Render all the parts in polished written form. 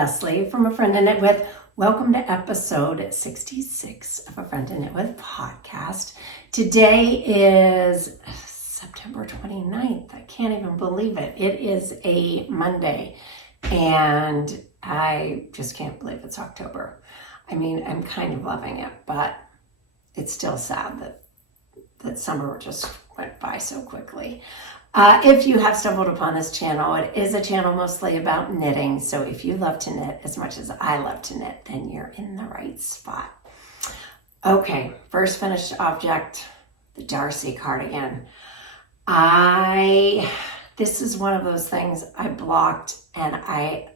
Leslie from A Friend to Knit With. Welcome to episode 66 of A Friend to Knit With podcast. Today is September 29th. I can't even believe it. It is a Monday and I just can't believe it's October. I mean, I'm kind of loving it, but it's still sad that summer just went by so quickly. If you have stumbled upon this channel, it is a channel mostly about knitting. So if you love to knit as much as I love to knit, then you're in the right spot. Okay, first finished object, the Darcy Cardigan. This is one of those things I blocked, and I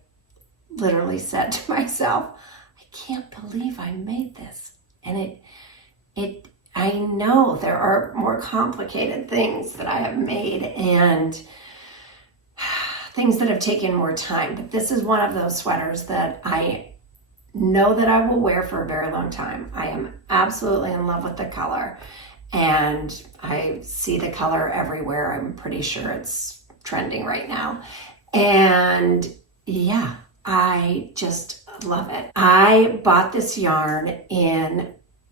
literally said to myself, I can't believe I made this. And I know there are more complicated things that I have made and things that have taken more time, but this is one of those sweaters that I know that I will wear for a very long time. I am absolutely in love with the color, and I see the color everywhere. I'm pretty sure it's trending right now. And yeah, I just love it. I bought this yarn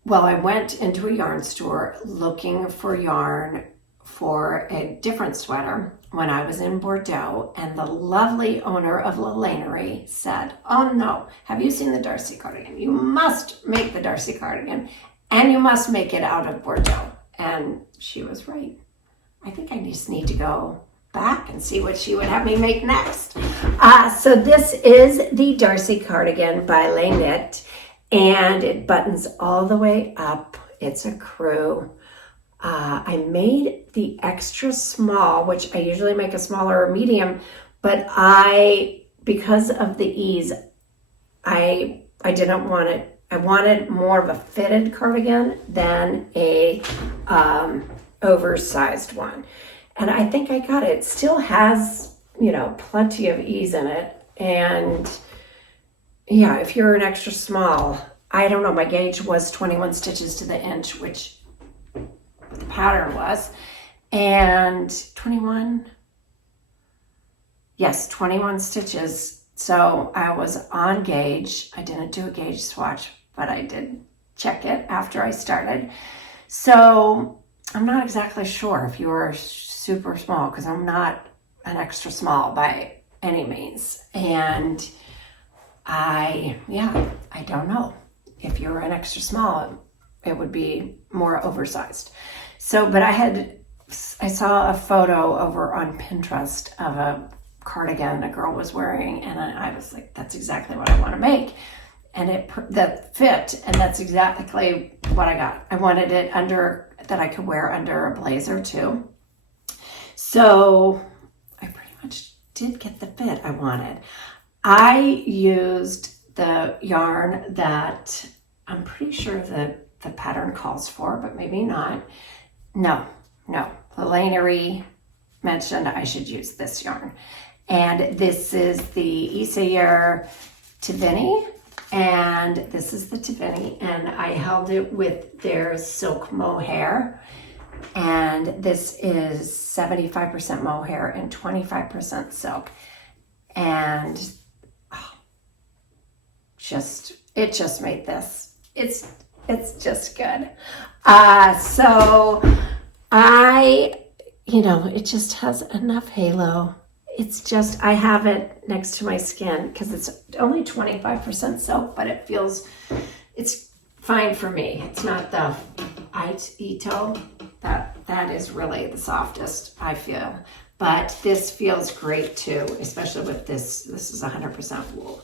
I went into a yarn store looking for yarn for a different sweater when I was in Bordeaux, and the lovely owner of Lainerie said, oh no, have you seen the Darcy Cardigan? You must make the Darcy Cardigan, and you must make it out of Bordeaux. And she was right. I think I just need to go back and see what she would have me make next. So this is the Darcy Cardigan by LeKnit. And it buttons all the way up. It's a crew. I made the extra small, which I usually make a smaller or medium, but because of the ease, I didn't want it. I wanted more of a fitted cardigan than a oversized one. And I think I got it. It still has, plenty of ease in it. And yeah, if you're an extra small, I don't know, my gauge was 21 stitches to the inch, which the pattern was, and 21 stitches. So I was on gauge. I didn't do a gauge swatch, but I did check it after I started. So I'm not exactly sure if you were super small, because I'm not an extra small by any means. And I don't know. If you were an extra small, it would be more oversized. So, but I saw a photo over on Pinterest of a cardigan a girl was wearing, and I was like, that's exactly what I want to make. And that fit, and that's exactly what I got. I wanted it that I could wear under a blazer too. So I pretty much did get the fit I wanted. I used the yarn that I'm pretty sure that the pattern calls for, but maybe not. No. The Lainerie mentioned I should use this yarn. And this is the Isayer Tivini, and this is the Tivini, and I held it with their silk mohair. And this is 75% mohair and 25% silk. And it just made this. It's just good. So it just has enough halo. It's just, I have it next to my skin because it's only 25% silk, but it's fine for me. It's not the Ito. That is really the softest, I feel. But this feels great too, especially with this. This is 100% wool.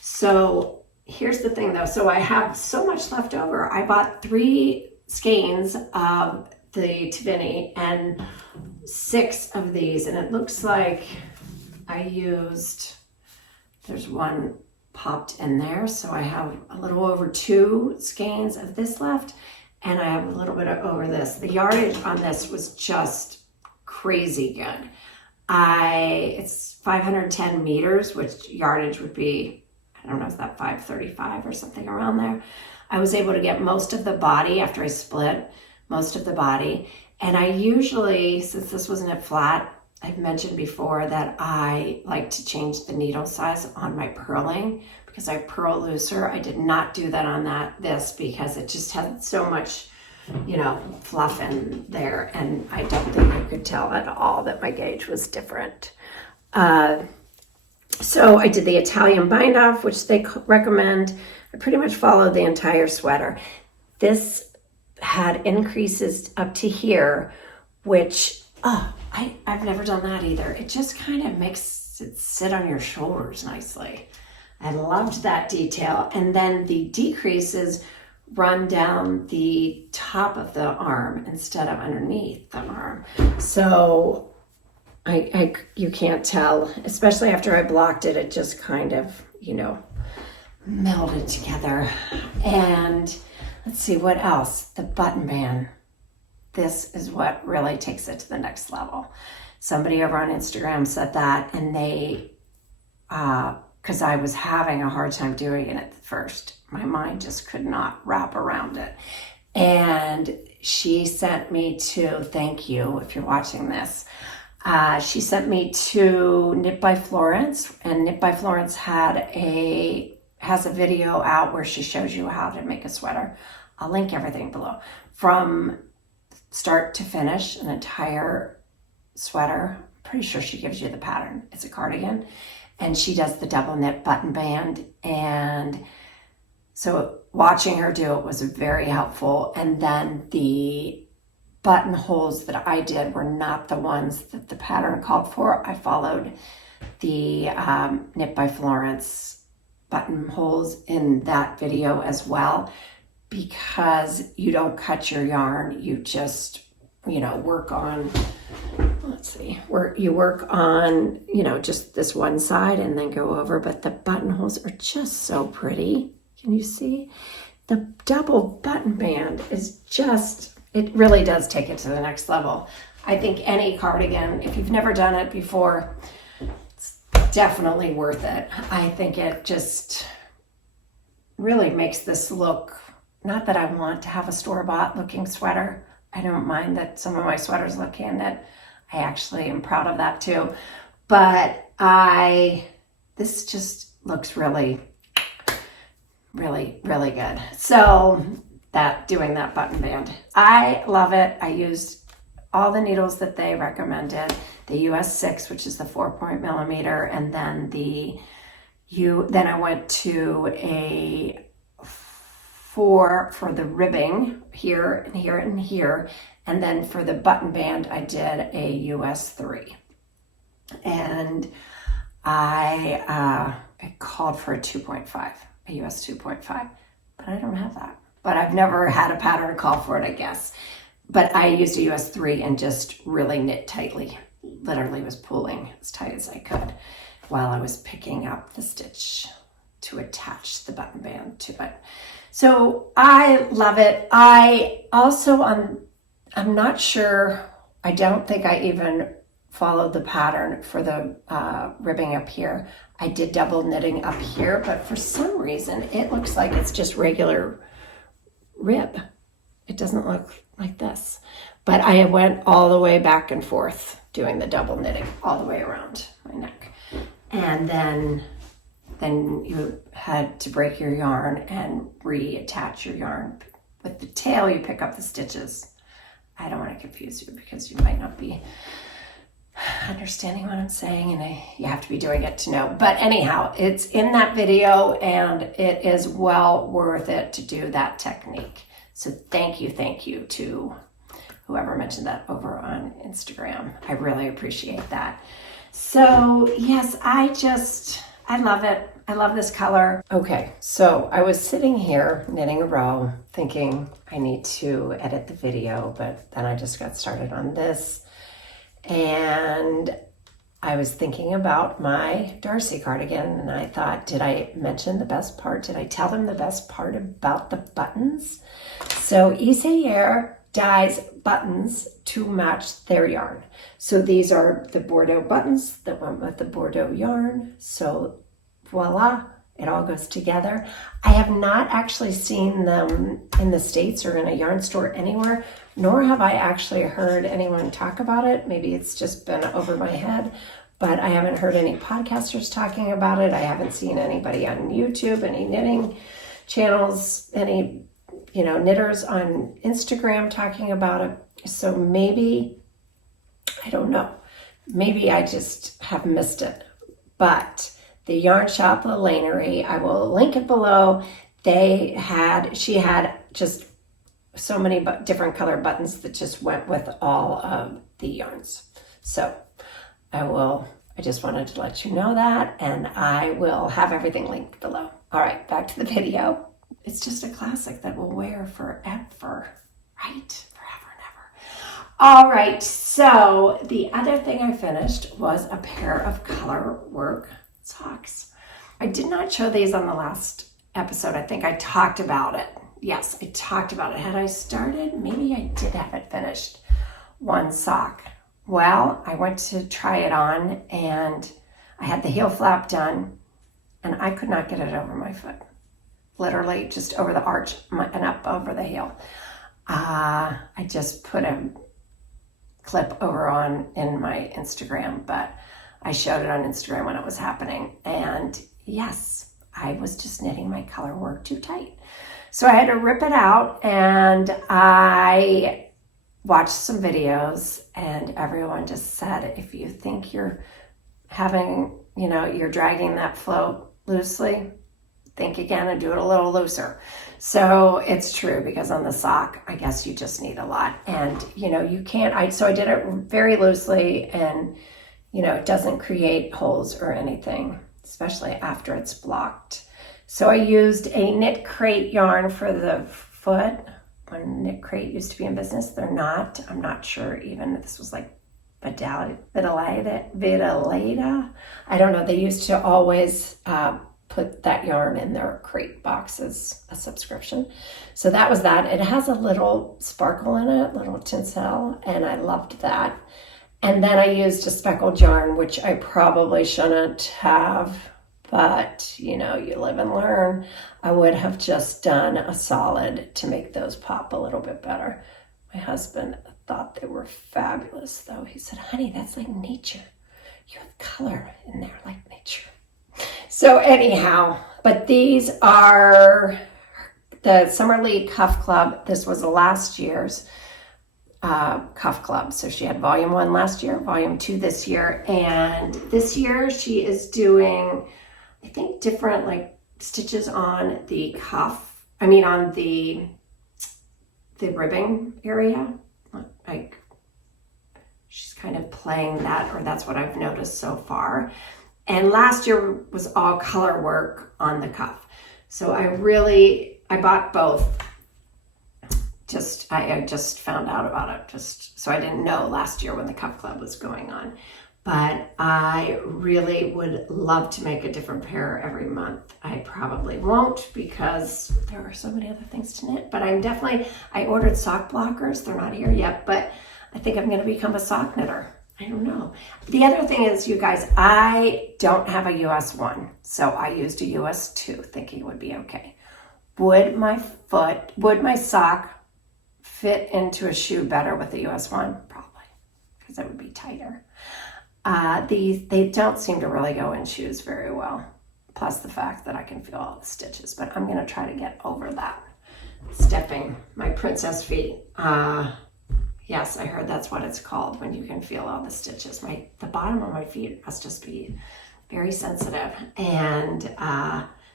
So here's the thing though. So I have so much left over. I bought 3 skeins of the Tivini and 6 of these. And it looks like there's one popped in there. So I have a little over 2 skeins of this left. And I have a little bit over this. The yardage on this was just crazy good. It's 510 meters, which yardage would be, I don't know, is that 535 or something around there. I was able to get most of the body after I split most of the body. And I usually, since this was knit flat, I've mentioned before that I like to change the needle size on my purling because I purl looser. I did not do that on this because it just had so much, you know, fluff in there, and I don't think you could tell at all that my gauge was different. So I did the Italian bind off, which they recommend. I pretty much followed the entire sweater. This had increases up to here, which, I've never done that either. It just kind of makes it sit on your shoulders nicely. I loved that detail. And then the decreases run down the top of the arm instead of underneath the arm. So you can't tell, especially after I blocked it, it just kind of, you know, melded together. And let's see, what else? The button band. This is what really takes it to the next level. Somebody over on Instagram said that, and they, because I was having a hard time doing it at first. My mind just could not wrap around it. And she sent me to, thank you if you're watching this, she sent me to Knit by Florence, and Knit by Florence has a video out where she shows you how to make a sweater. I'll link everything below. From start to finish, an entire sweater. I'm pretty sure she gives you the pattern. It's a cardigan, and she does the double knit button band. And so watching her do it was very helpful. And then the buttonholes that I did were not the ones that the pattern called for. I followed the Knit by Florence buttonholes in that video as well, because you don't cut your yarn. You just, you know, work on, you work on, you know, just this one side and then go over. But the buttonholes are just so pretty. Can you see? The double button band is just, it really does take it to the next level. I think any cardigan, if you've never done it before, it's definitely worth it. I think it just really makes this look, not that I want to have a store-bought looking sweater. I don't mind that some of my sweaters look handmade. I actually am proud of that too. But this just looks really, really, really good. So doing that button band, I love it. I used all the needles that they recommended, the US 6, which is the 4-point-millimeter, and then then I went to a 4 for the ribbing here and here and here, and then for the button band I did a US 3, and I called for a 2.5, a US 2.5, but I don't have that. But I've never had a pattern call for it, I guess. But I used a US 3 and just really knit tightly. Literally was pulling as tight as I could while I was picking up the stitch to attach the button band to it. So I love it. I also, I'm not sure, I don't think I even followed the pattern for the ribbing up here. I did double knitting up here, but for some reason it looks like it's just regular rib. It doesn't look like this, but I went all the way back and forth doing the double knitting all the way around my neck. And then you had to break your yarn and reattach your yarn. With the tail, you pick up the stitches. I don't want to confuse you because you might not be understanding what I'm saying, and you have to be doing it to know. But anyhow, it's in that video, and it is well worth it to do that technique. So thank you to whoever mentioned that over on Instagram. I really appreciate that. So yes, I love it. I love this color. Okay, so I was sitting here knitting a row thinking I need to edit the video, but then I just got started on this. And I was thinking about my Darcy cardigan, and I thought, did I mention the best part? Did I tell them the best part about the buttons? So Isayer dyes buttons to match their yarn. So these are the Bordeaux buttons that went with the Bordeaux yarn. So voila, It all goes together. I have not actually seen them in the States or in a yarn store anywhere, nor have I actually heard anyone talk about it. Maybe it's just been over my head, but I haven't heard any podcasters talking about it. I haven't seen anybody on YouTube, any knitting channels, any, knitters on Instagram talking about it. So maybe, I don't know, maybe I just have missed it. But the yarn shop, the Lainerie, I will link it below. She had just so many different color buttons that just went with all of the yarns. So I just wanted to let you know that, and I will have everything linked below. All right, back to the video. It's just a classic that we'll wear forever, right? Forever and ever. All right, so the other thing I finished was a pair of Colorwork socks. I did not show these on the last episode. I think I talked about it. Yes, I talked about it. Had I started? Maybe I did have it finished. One sock. Well, I went to try it on and I had the heel flap done and I could not get it over my foot. Literally just over the arch and up over the heel. I just put a clip over in my Instagram, but I showed it on Instagram when it was happening. And yes, I was just knitting my Colorwork too tight. So I had to rip it out, and I watched some videos, and everyone just said, if you think you're having, you're dragging that flow loosely, think again and do it a little looser. So it's true, because on the sock, I guess you just need a lot. And, you can't, so I did it very loosely, and it doesn't create holes or anything, especially after it's blocked. So I used a Knit Crate yarn for the foot. When Knit Crate used to be in business, they're not. I'm not sure even if this was like Vitalita. I don't know. They used to always put that yarn in their crate boxes, a subscription. So that was that. It has a little sparkle in it, little tinsel, and I loved that. And then I used a speckled yarn, which I probably shouldn't have, but you live and learn. I would have just done a solid to make those pop a little bit better. My husband thought they were fabulous though. He said, honey, that's like nature. You have color in there like nature. So anyhow, but these are the Summerly Cuff Club. This was last year's Cuff Club. So she had volume 1 last year, volume 2 this year, and this year she is doing, I think, different like stitches on the cuff. I mean, on the ribbing area. Like she's kind of playing that, or that's what I've noticed so far. And last year was all color work on the cuff. So I bought both. I just found out about it, so I didn't know last year when the Cuff Club was going on. But I really would love to make a different pair every month. I probably won't because there are so many other things to knit. But I ordered sock blockers. They're not here yet, but I think I'm going to become a sock knitter. I don't know. The other thing is, you guys, I don't have a US 1. So I used a US 2 thinking it would be okay. Would my sock fit into a shoe better with the US 1? Probably, because it would be tighter. They don't seem to really go in shoes very well. Plus the fact that I can feel all the stitches, but I'm going to try to get over that. Stepping my princess feet. Yes, I heard that's what it's called when you can feel all the stitches. The bottom of my feet must just be very sensitive. And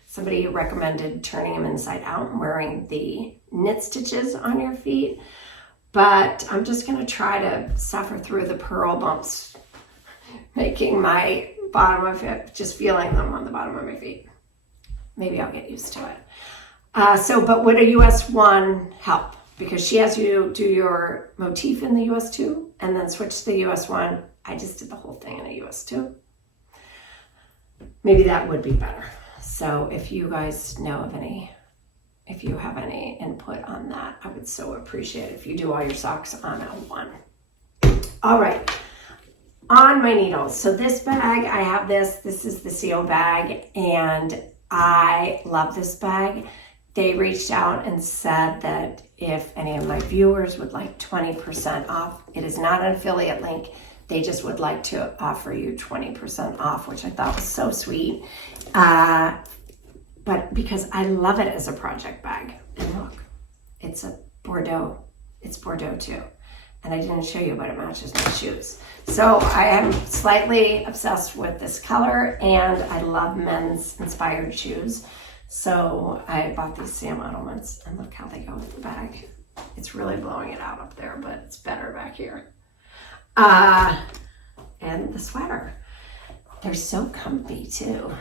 somebody recommended turning them inside out and wearing the knit stitches on your feet. But I'm just going to try to suffer through the Purl bumps, making my bottom of it, just feeling them on the bottom of my feet. Maybe I'll get used to it. But would a US 1 help? Because she has you do your motif in the US 2 and then switch to the US 1. I just did the whole thing in a US 2. Maybe that would be better. So if you guys know of if you have any input on that, I would so appreciate it if you do all your socks on a 1. All right, on my needles. So this bag, I have this is the Ciel Bag, and I love this bag. They reached out and said that if any of my viewers would like 20% off, it is not an affiliate link. They just would like to offer you 20% off, which I thought was so sweet. But because I love it as a project bag. And look, it's a Bordeaux. It's Bordeaux too. And I didn't show you, but it matches my shoes. So I am slightly obsessed with this color, and I love men's inspired shoes. So I bought these Sam Edelmans, and look how they go with the bag. It's really blowing it out up there, but it's better back here. And the sweater. They're so comfy too.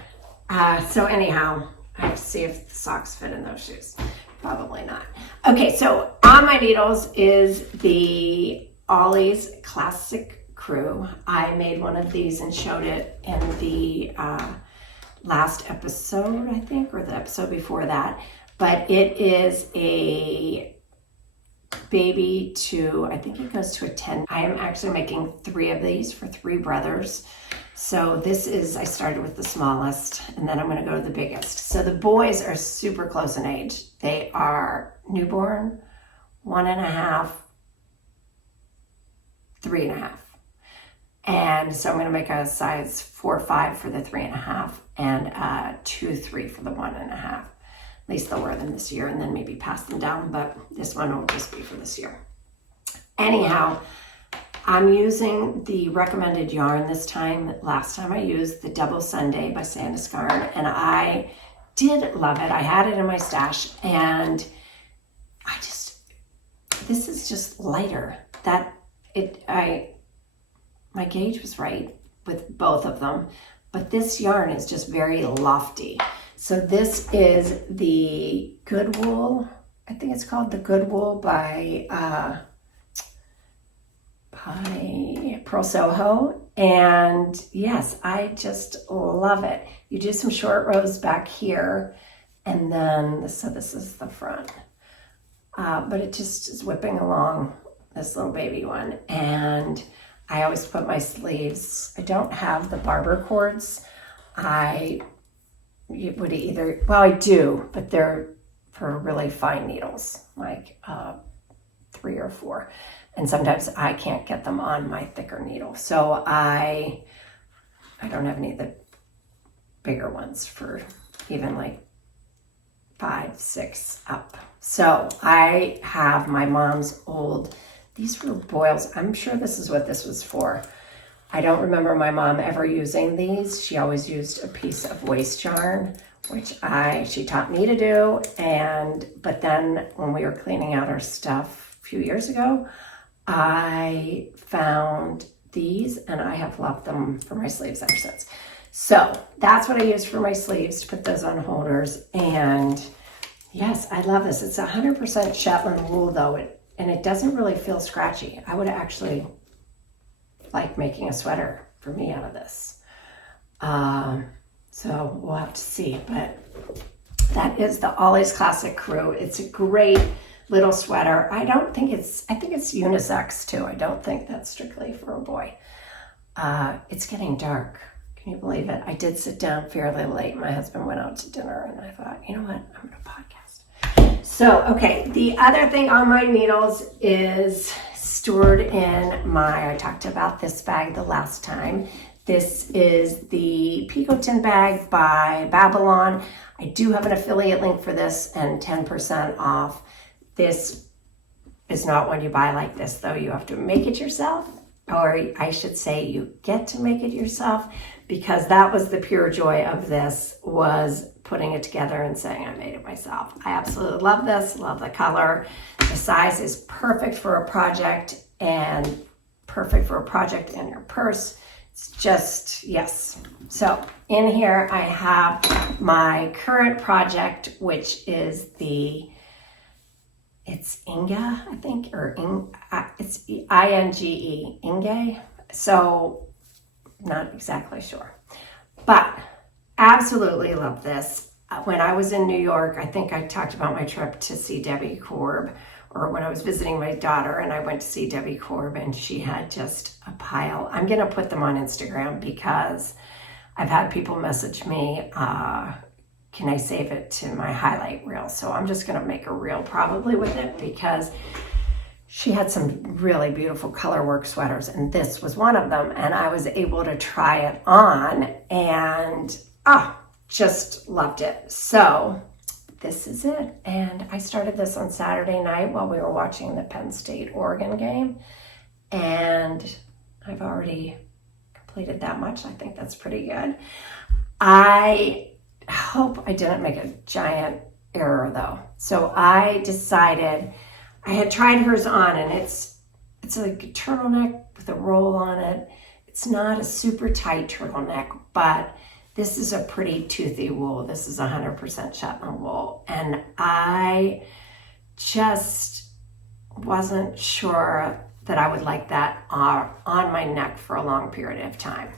So anyhow, I have to see if the socks fit in those shoes. Probably not. Okay, so on my needles is the Ollie's Classic Crew. I made one of these and showed it in the last episode, I think, or the episode before that. But it is a baby to, I think it goes to a 10. I am actually making 3 of these for 3 brothers. So this is, I started with the smallest, and then I'm going to go to the biggest. So the boys are super close in age. They are newborn, 1.5, 3.5. And so I'm going to make a size 4-5 for the 3.5 and 2-3 for the 1.5. At least they'll wear them this year and then maybe pass them down, but this one will just be for this year. Anyhow, I'm using the recommended yarn this time. Last time I used the Double Sunday by Sandus Garn, and I did love it. I had it in my stash, and this is just lighter. My gauge was right with both of them, but this yarn is just very lofty. So this is the Good Wool. I think it's called the Good Wool by Purl Soho. And yes, I just love it. You do some short rows back here, and then, so this is the front. But it just is whipping along, this little baby one. And I always put my sleeves, I don't have the barber cords. I do, but they're for really fine needles, like 3 or 4. And sometimes I can't get them on my thicker needle. So I don't have any of the bigger ones for even like 5, 6 up. So I have my mom's old, these were boils. I'm sure this is what this was for. I don't remember my mom ever using these. She always used a piece of waste yarn, which she taught me to do. But then when we were cleaning out our stuff a few years ago, I found these, and I have loved them for my sleeves ever since. So that's what I use for my sleeves, to put those on holders. And yes, I love this. It's 100% Shetland wool though, and it doesn't really feel scratchy. I would actually like making a sweater for me out of this. So we'll have to see, but that is the Ollie's Classic Crew. It's a great little sweater. I think it's unisex too. I don't think that's strictly for a boy. It's getting dark. Can you believe it? I did sit down fairly late. My husband went out to dinner, and I thought, you know what? I'm going to podcast. So, okay. The other thing on my needles is stored in I talked about this bag the last time. This is the Picotin bag by Babylon. I do have an affiliate link for this and 10% off. This is not one you buy like this, though. You have to make it yourself, or I should say you get to make it yourself, because that was the pure joy of this, was putting it together and saying I made it myself. I absolutely love this, love the color. The size is perfect for a project, and perfect for a project in your purse. It's just, yes. So in here I have my current project, which is it's Inge, I think, or it's I-N-G-E, Inge. So not exactly sure, but absolutely love this. When I was in New York, I think I talked about my trip to see Debbie Korb, or when I was visiting my daughter and I went to see Debbie Korb, and she had just a pile. I'm going to put them on Instagram because I've had people message me, can I save it to my highlight reel? So I'm just going to make a reel probably with it, because she had some really beautiful colorwork sweaters, and this was one of them. And I was able to try it on, and just loved it. So this is it. And I started this on Saturday night while we were watching the Penn State Oregon game, and I've already completed that much. I think that's pretty good. I hope I didn't make a giant error though. So I decided, I had tried hers on, and it's like a turtleneck with a roll on it. It's not a super tight turtleneck, but this is a pretty toothy wool. This is 100% Shetland wool. And I just wasn't sure that I would like that on my neck for a long period of time.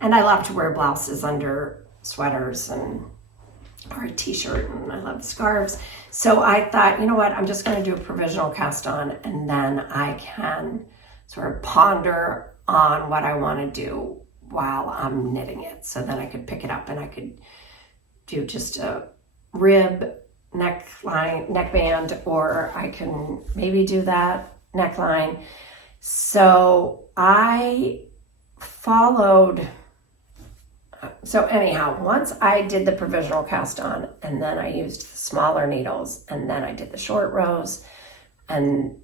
And I love to wear blouses under sweaters or a t-shirt, and I love scarves. So I thought, you know what, I'm just going to do a provisional cast on, and then I can sort of ponder on what I want to do while I'm knitting it. So then I could pick it up and I could do just a rib neckband, or I can maybe do that neckline. So I followed. So anyhow, once I did the provisional cast on, and then I used the smaller needles, and then I did the short rows. And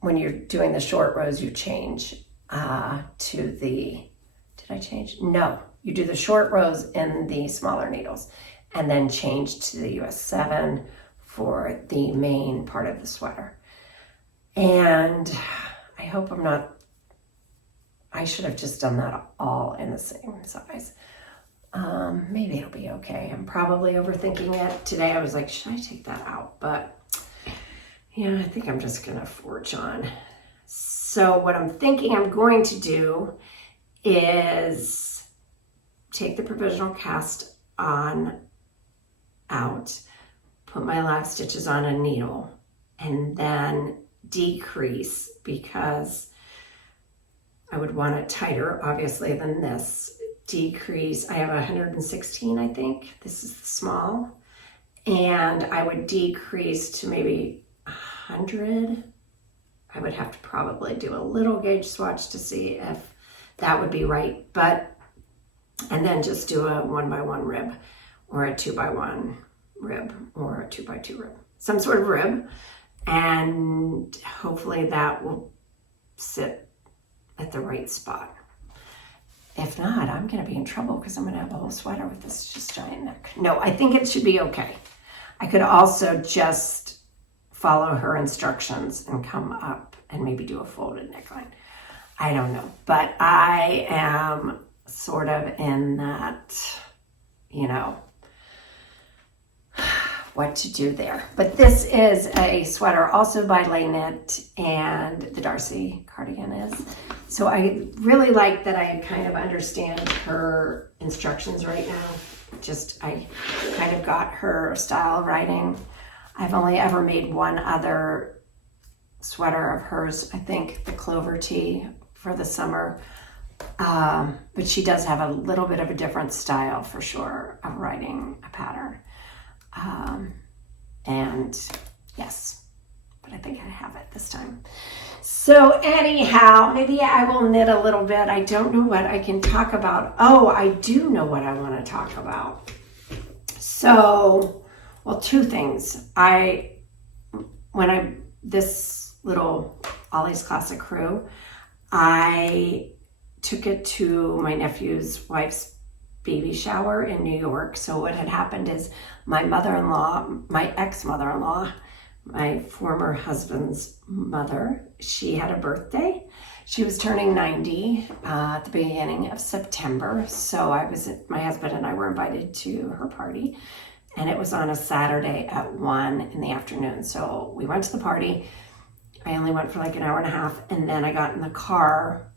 when you're doing the short rows, you change to the, did I change? No, you do the short rows in the smaller needles, and then change to the US 7 for the main part of the sweater. And I hope I'm not, I should have just done that all in the same size. Maybe it'll be okay. I'm probably overthinking it. Today I was like, should I take that out? But yeah, I think I'm just gonna forge on. So what I'm thinking I'm going to do is take the provisional cast on out, put my last stitches on a needle, and then decrease, because I would want it tighter, obviously, than this. Decrease, I have 116, I think. This is the small. And I would decrease to maybe 100. I would have to probably do a little gauge swatch to see if that would be right. But, and then just do a 1x1 rib, or a 2x1 rib, or a 2x2 rib. Some sort of rib. And hopefully that will sit at the right spot. If not, I'm going to be in trouble, because I'm going to have a whole sweater with this just giant neck. No, I think it should be okay. I could also just follow her instructions and come up and maybe do a folded neckline. I don't know. But I am sort of in that, you know, what to do there. But this is a sweater also by LeKnit, and the Darcy Cardigan is. So I really like that I kind of understand her instructions right now. Just, I kind of got her style of writing. I've only ever made one other sweater of hers, I think the Clover Tee for the summer. But she does have a little bit of a different style for sure of writing a pattern. And yes, but I think I have it this time. So anyhow, maybe I will knit a little bit. I don't know what I can talk about. Oh, I do know what I want to talk about. So, well, two things. This little Ollie's Classic Crew, I took it to my nephew's wife's baby shower in New York. So what had happened is my mother-in-law, my ex-mother-in-law, my former husband's mother, she had a birthday. She was turning 90 at the beginning of September. So my husband and I were invited to her party, and it was on a Saturday at 1 in the afternoon. So we went to the party. I only went for like an hour and a half, and then I got in the car.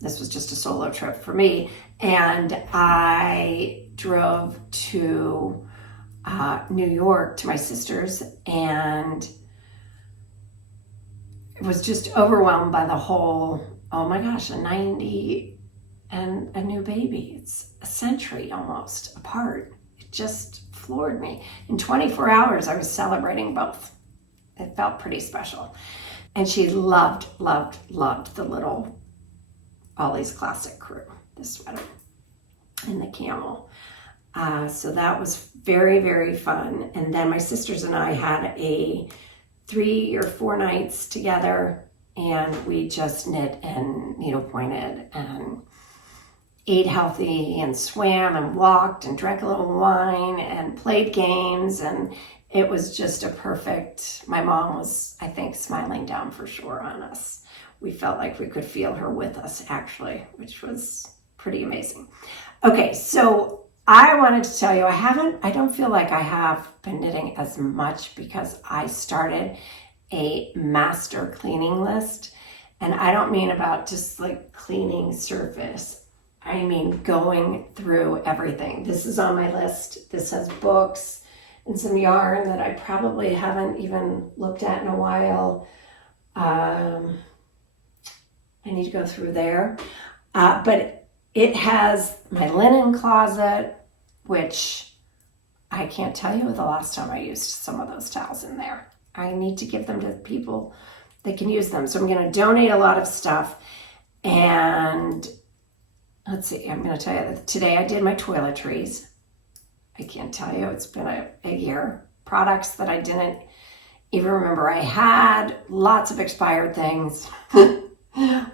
This was just a solo trip for me, and I drove to New York to my sister's, and was just overwhelmed by the whole, oh my gosh, a 90 and a new baby. It's a century almost apart. it just floored me. In 24 hours, I was celebrating both. It felt pretty special. And she loved, loved, loved the little Ollie's Classic Crew, the sweater and the camel. So that was very, very fun. And then my sisters and I had a 3 or 4 nights together, and we just knit and needle pointed and ate healthy and swam and walked and drank a little wine and played games. And it was just a perfect, my mom was, I think, smiling down for sure on us. We felt like we could feel her with us, actually, which was pretty amazing. Okay, so I wanted to tell you, I don't feel like I have been knitting as much because I started a master cleaning list. And I don't mean about just like cleaning surface. I mean going through everything. This is on my list. This has books and some yarn that I probably haven't even looked at in a while. I need to go through there. But it has my linen closet, which I can't tell you the last time I used some of those towels in there. I need to give them to people that can use them. So I'm going to donate a lot of stuff. And let's see, I'm going to tell you that today I did my toiletries. I can't tell you, it's been a year. Products that I didn't even remember I had. Lots of expired things,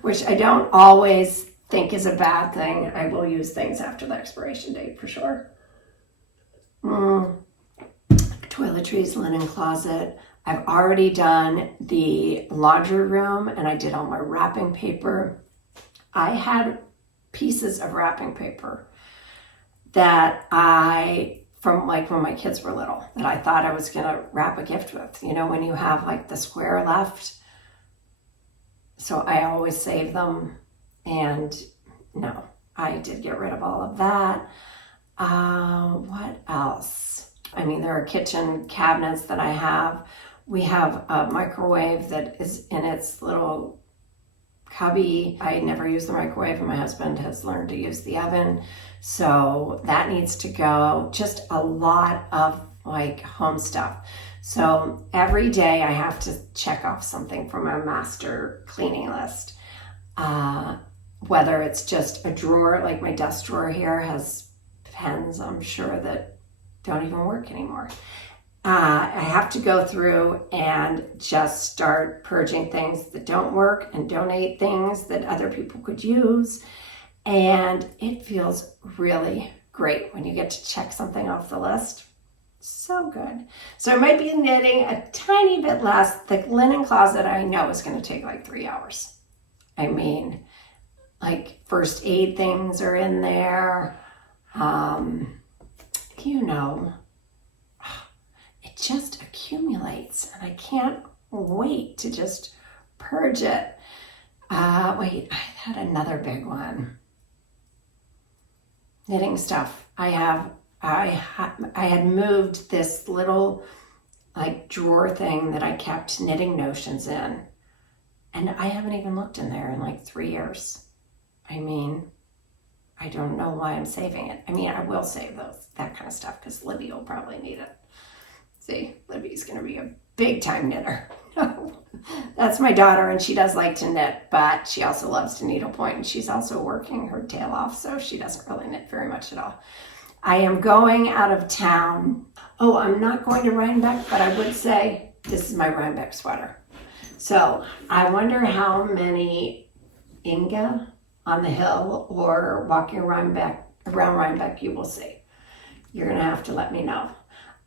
which I don't always think is a bad thing. I will use things after the expiration date for sure. Toiletries, linen closet. I've already done the laundry room, and I did all my wrapping paper. I had pieces of wrapping paper that from like when my kids were little, that I thought I was gonna wrap a gift with. You know, when you have like the square left. So I always save them, and no, I did get rid of all of that. What else? I mean, there are kitchen cabinets that I have. We have a microwave that is in its little cubby. I never use the microwave, and my husband has learned to use the oven. So that needs to go. Just a lot of like home stuff. So every day I have to check off something from my master cleaning list. Whether it's just a drawer, like my desk drawer here has pens, I'm sure, that don't even work anymore. I have to go through and just start purging things that don't work and donate things that other people could use. And it feels really great when you get to check something off the list. So good. So I might be knitting a tiny bit less. The linen closet I know is going to take like 3 hours. I mean, like first aid things are in there. You know, it just accumulates, and I can't wait to just purge it. Wait, I had another big one. Knitting stuff. I had moved this little like drawer thing that I kept knitting notions in, and I haven't even looked in there in like 3 years. I mean, I don't know why I'm saving it. I mean, I will save that kind of stuff because Libby will probably need it. See, Libby's going to be a big time knitter. That's my daughter, and she does like to knit, but she also loves to needlepoint, and she's also working her tail off, so she doesn't really knit very much at all. I am going out of town. Oh, I'm not going to Rhinebeck, but I would say this is my Rhinebeck sweater. So I wonder how many Inge on the hill or walking around Rhinebeck you will see. You're going to have to let me know.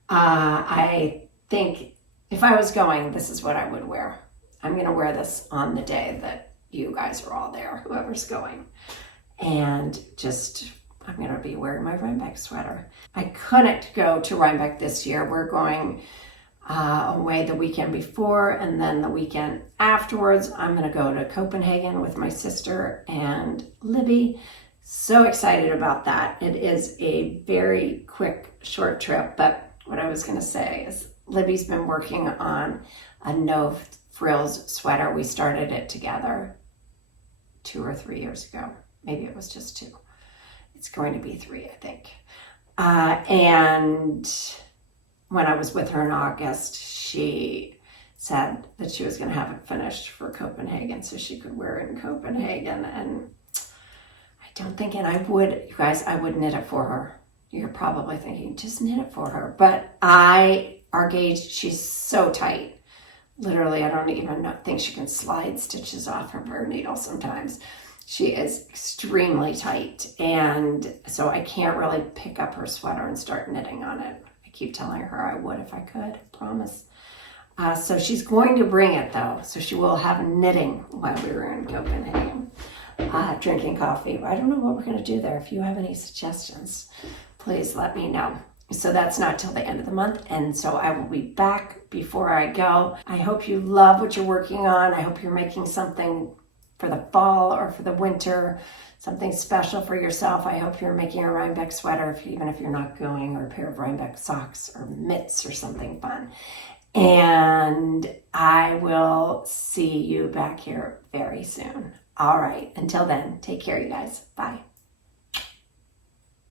I think if I was going, this is what I would wear. I'm going to wear this on the day that you guys are all there, whoever's going. And just, I'm going to be wearing my Rhinebeck sweater. I couldn't go to Rhinebeck this year. We're going away the weekend before, and then the weekend afterwards, I'm going to go to Copenhagen with my sister and Libby. So excited about that. It is a very quick, short trip, but what I was going to say is Libby's been working on a no frills sweater. We started it together 2 or 3 years ago. Maybe it was just 2. It's going to be 3, I think. And when I was with her in August, she said that she was going to have it finished for Copenhagen so she could wear it in Copenhagen. And I don't think, and I would, you guys, I would knit it for her. You're probably thinking, just knit it for her. But our gauge, she's so tight. Literally, I don't even think she can slide stitches off her needle sometimes. She is extremely tight. And so I can't really pick up her sweater and start knitting on it. I keep telling her I would if I could, promise. So she's going to bring it though. So she will have knitting while we were in Copenhagen, drinking coffee. I don't know what we're going to do there. If you have any suggestions, please let me know. So that's not till the end of the month. And so I will be back before I go. I hope you love what you're working on. I hope you're making something for the fall or for the winter, something special for yourself. I hope you're making a Rhinebeck sweater, even if you're not going, or a pair of Rhinebeck socks or mitts or something fun. And I will see you back here very soon. All right. Until then, take care, you guys. Bye.